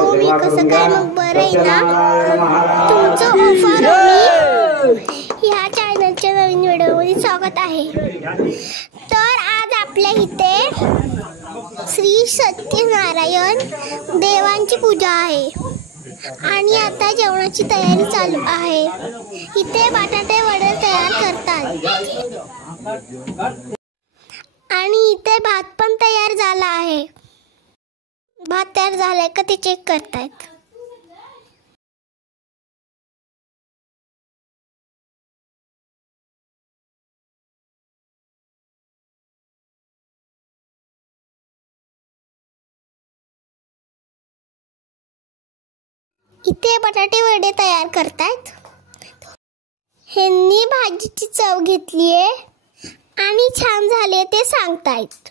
ओवी कसं काय मग बरं आहे ना तुमचं ऑफर ह्या चॅनलच्या नवीन व्हिडिओमध्ये स्वागत आहे। तर आज आपल्या इथे श्री सत्यनारायण देवांची पूजा आहे आणि आता जेवणाची तयारी चालू आहे। इथे बटाटे वडे तयार करतात आणि इथे भात पण तयार झाला आहे। भात तयार झालाय का ते चेक करतायत। इथे बटाटे वडे तयार करतायत। ह्यांनी भाजीची चव घेतलीये आणि छान झाले ते सांगतायत।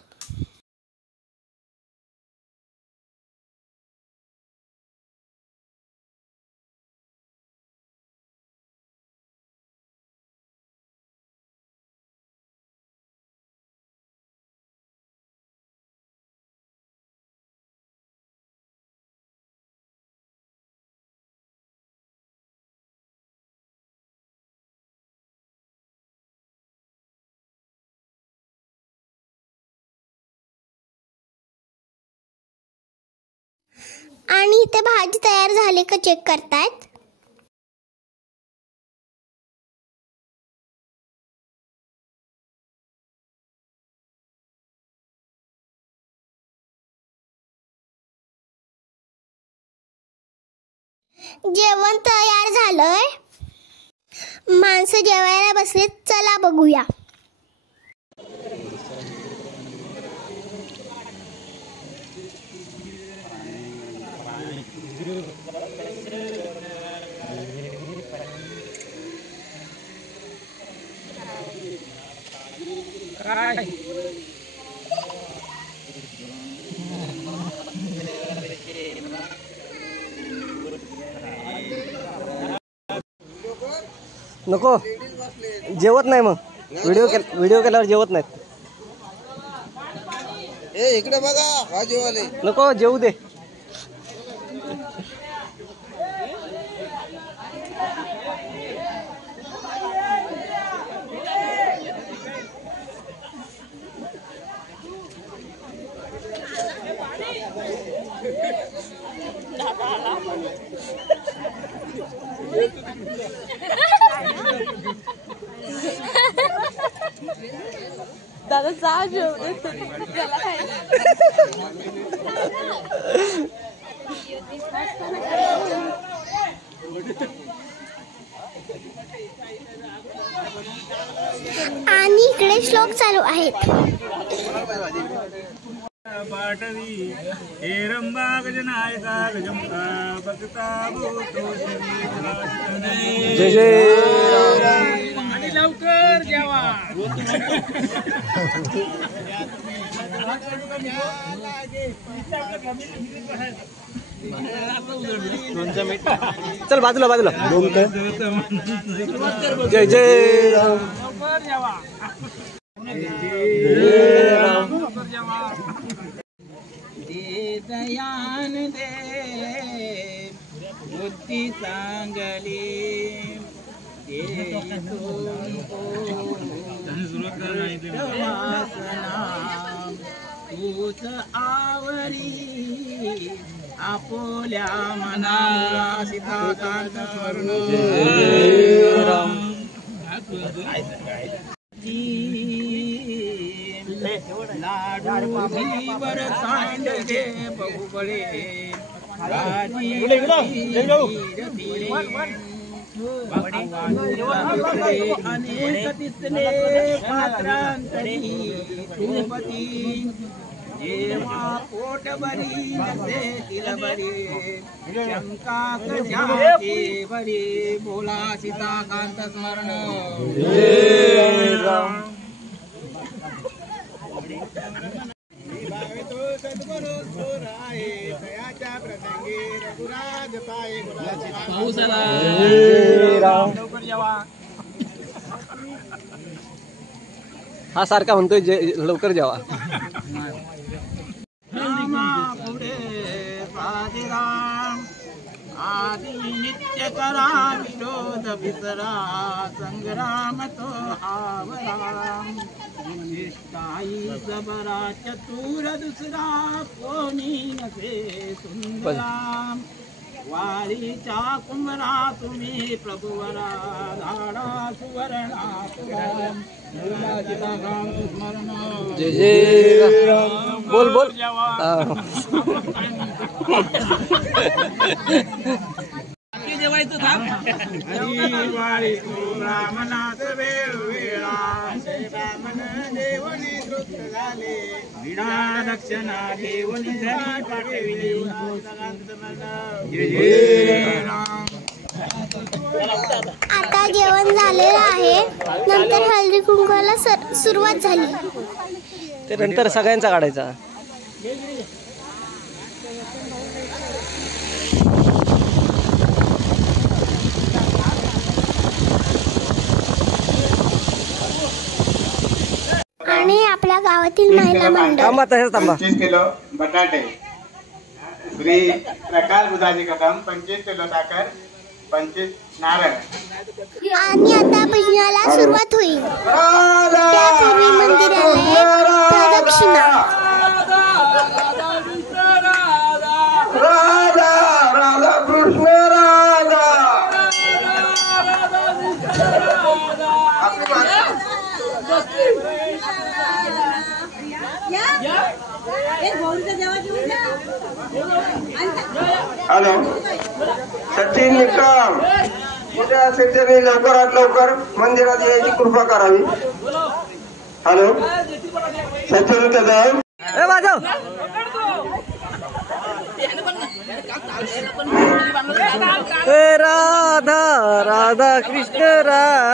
आणि इथे भाजी तयार झाली का चेक करतायत। जेवण तयार झालंय। माणसं जेवायला बसले, चला बघूया। नको जेवत नाही मग व्हिडिओ केल्यावर जेवत नाहीत। इकडे बघा भाजीवाले नको जेवू दे। दादा जा जेवते आणि इकडे श्लोक चालू आहेत। पाठवी हे रंबा गजनायका गजमुखा भक्ता भूतो जय जय आणि लवकर जेवा। चल बाजूला बाजूला जय जय राम लवकर जेवा। दे दयान दे बुद्धी चांगली तूच आवरी आपोल्या मना सीताकांत स्मरण लाडू जीवर सांडगे बहुबळे अनेक दिसले पात्रांतरी सोबती जेव्हा पोट बरी नसे तिल बरी शंका कशाची बरी बोला सीताकांत स्मरण हा सारखा म्हणतोय लवकर जेवा। पुढे आदि नित्य करा विरोध विसरा संग्राम तो आवरा निष्ठाई जबरा चतुर दुसरा कोणी नसे सुंदरा वारीच्या कुमरा तुम्ही प्रभुवरा धाडा सुवर्णा जय जय राम. बोल बोल. जेवायचं थांब. हरिवाळी रामनाथ वेळा श्रीरामन देवनी तृप्त झाले विडा दक्षिणा देवनी धरी पाठविली जय जय राम. आता जेवण झालेलं आहे. नंतर हळदी कुंकवाला सुरुवात झाली. ते नंतर सगळ्यांचा काढायचा. आणि आपल्या गावातील महिला मंडळ. थांबा तसेच थांबा. 25 किलो बटाटे श्री प्रकाश बुधाजी कदम 25 किलो साखर 25 नारळ. आणि आता भजनाला सुरुवात होईल. त्यापूर्वी मंदिराला एक प्रदक्षिणा. राधा राधा कृष्ण राधा. हॅलो सचिन निकम उद्या असेल तरी लवकरात लवकर मंदिरात यायची कृपा करावी. हॅलो सचिन कदम. ए वाजव. ए राधा राधा कृष्ण राधा.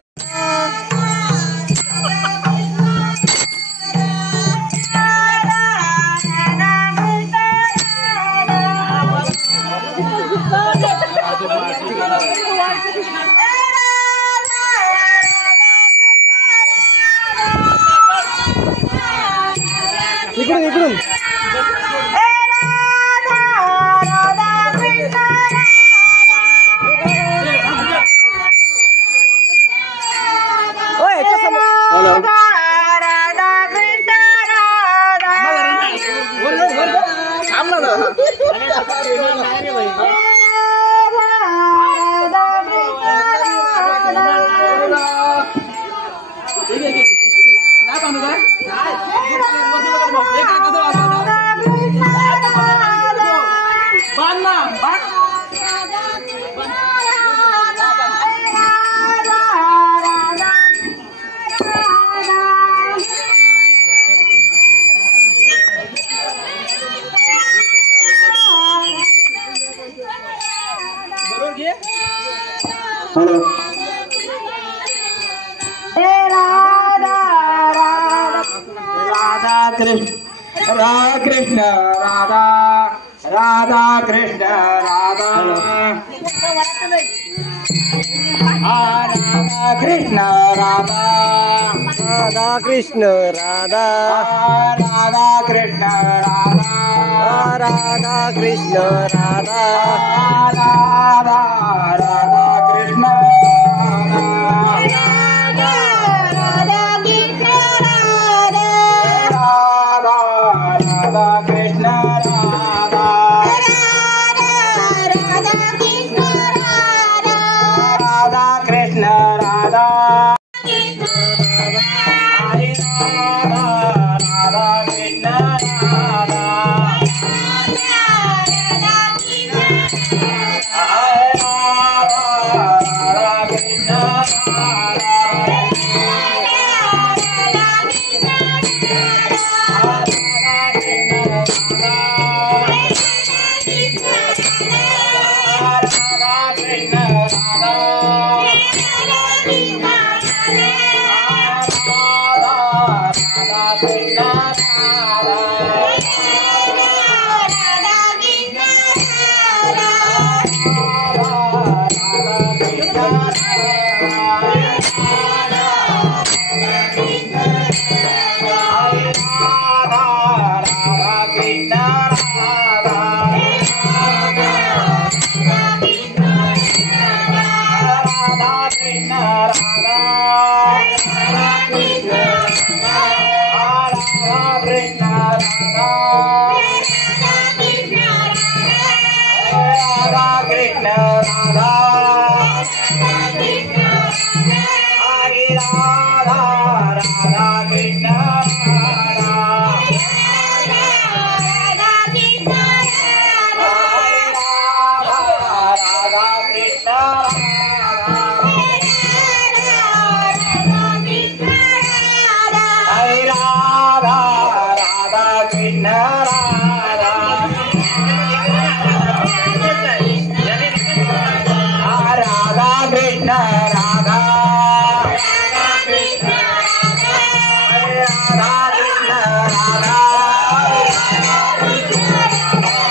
इकडून इकडून. ओय कसं. हॅलो थांब ना. हॅलो राधा कृष्ण राधा कृष्ण राधा राधा कृष्ण राधा राधा कृष्ण राधा राधा कृष्ण राधा. राधा कृष्ण राधा राधा कृष्ण राधा. राधा राधा कृष्ण राधा कृष्ण राधा राधा कृष्ण राधा हरे राधा राधा कृष्ण राधा हरे राधा कृष्ण राधा कृष्ण राधा कृष्ण राधा कृष्ण राधा हरे राधा राधा कृष्ण कृष्ण राधा राधा कृष्ण राधा राधा कृष्ण राधा राधा कृष्ण राधा राधा कृष्ण राधा हरे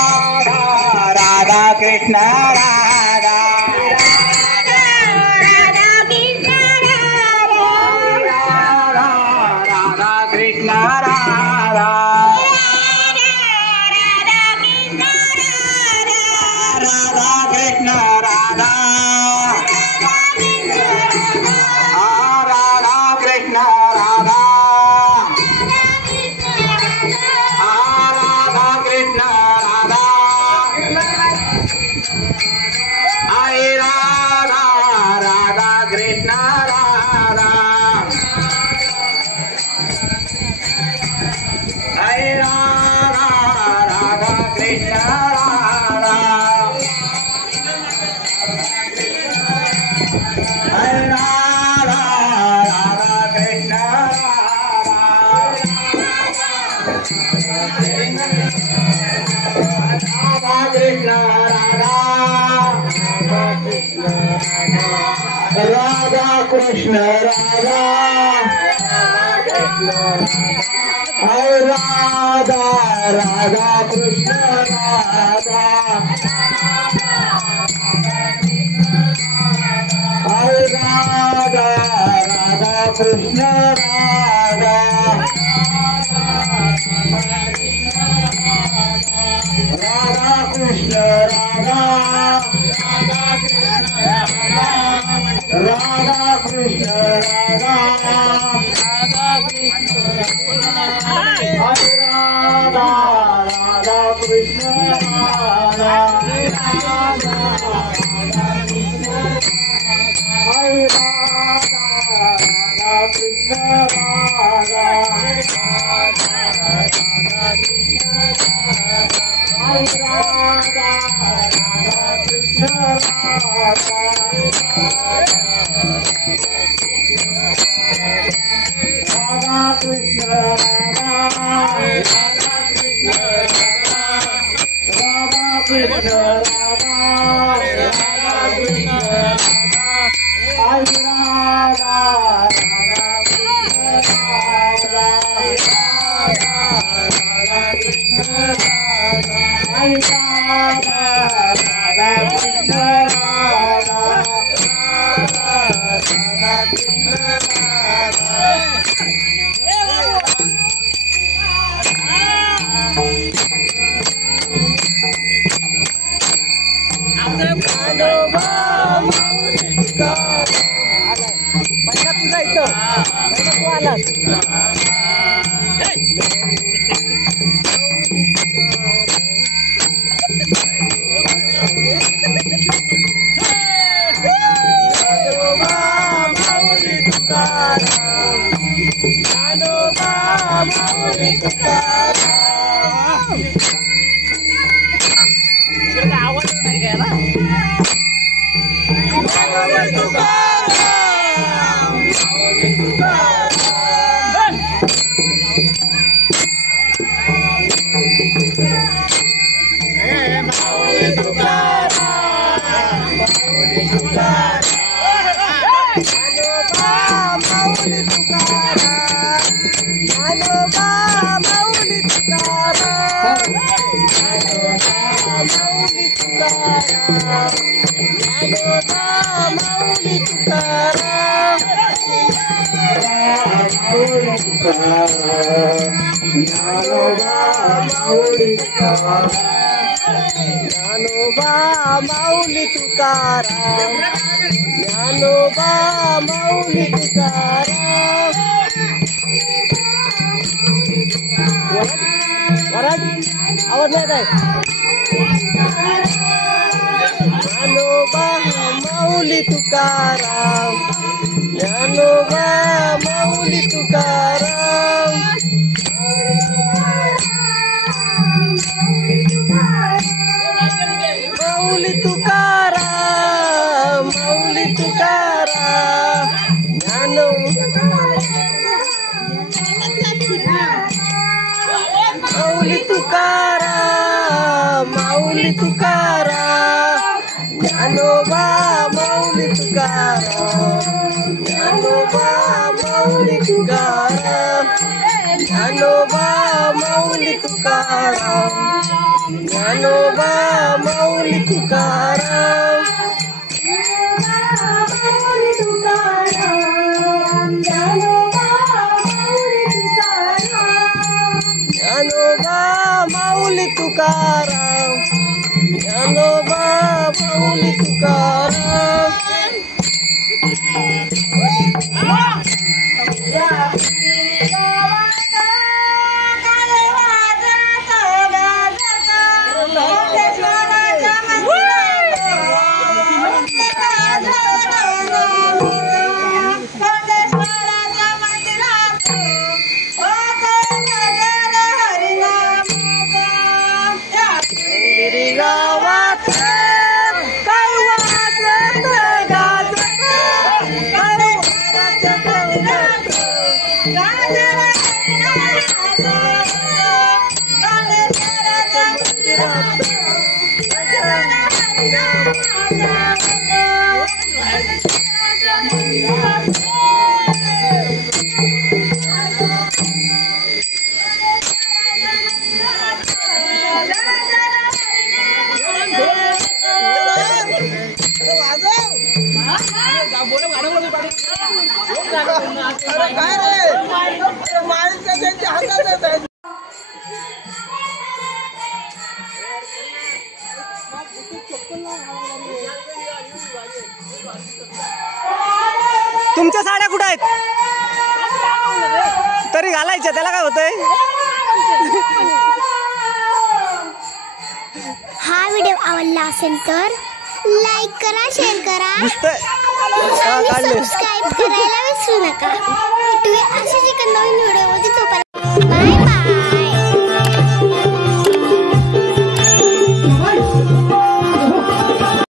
राधा राधा कृष्ण राधा हरे राधा राधा कृष्ण राधा हरे राधा राधा कृष्ण राधा राधा कृष्ण राधा राधा कृष्ण राधा हरे राधा राधा कृष्ण राधा हरे राधा राधा कृष्ण राधा राधा कृष्ण राधा राधा कृष्ण राधा हरे राधा राधा कृष्ण राधा हरे राधा राधा कृष्ण राधा हरे राधा राधा कृष्ण राधा राधा कृष्ण राधा राधा कृष्ण राधा हरे राधा राधा कृष्ण राधा राधा कृष्ण राधा हरे राधा राधा कृष्ण राधा राधा कृष्ण राधा पहिला तुझा इथं पहिला तू आलास आवाज नाही घ्यायला Naloba Maulika ज्ञानोबा माऊली तुकाराम, ज्ञानोबा माऊली तुकाराम. वराड आवाज नाही काय? ज्ञानोबा माऊली तुकाराम, ज्ञानोबा माऊली तुकाराम. माऊली तुकाराम, माऊली तुकाराम. माऊली तुकाराम, माऊली तुकाराम. ज्ञानोबा माऊली तुकाराम, ज्ञानोबा माऊली तुकाराम, ज्ञानोबा माऊली तुकाराम, ज्ञानोबा माऊली तुकाराम. ज्ञानोबा माऊली तुकाराम, ज्ञानोबा माऊली तुकाराम. तुमच्या साड्या कुठे आहेत? तरी घालायच्या, त्याला काय होतंय? हा व्हिडिओ आवडला असेल तर लाईक करा, शेअर करा, सबस्क्राईब करायला विसरू नका. भेटूया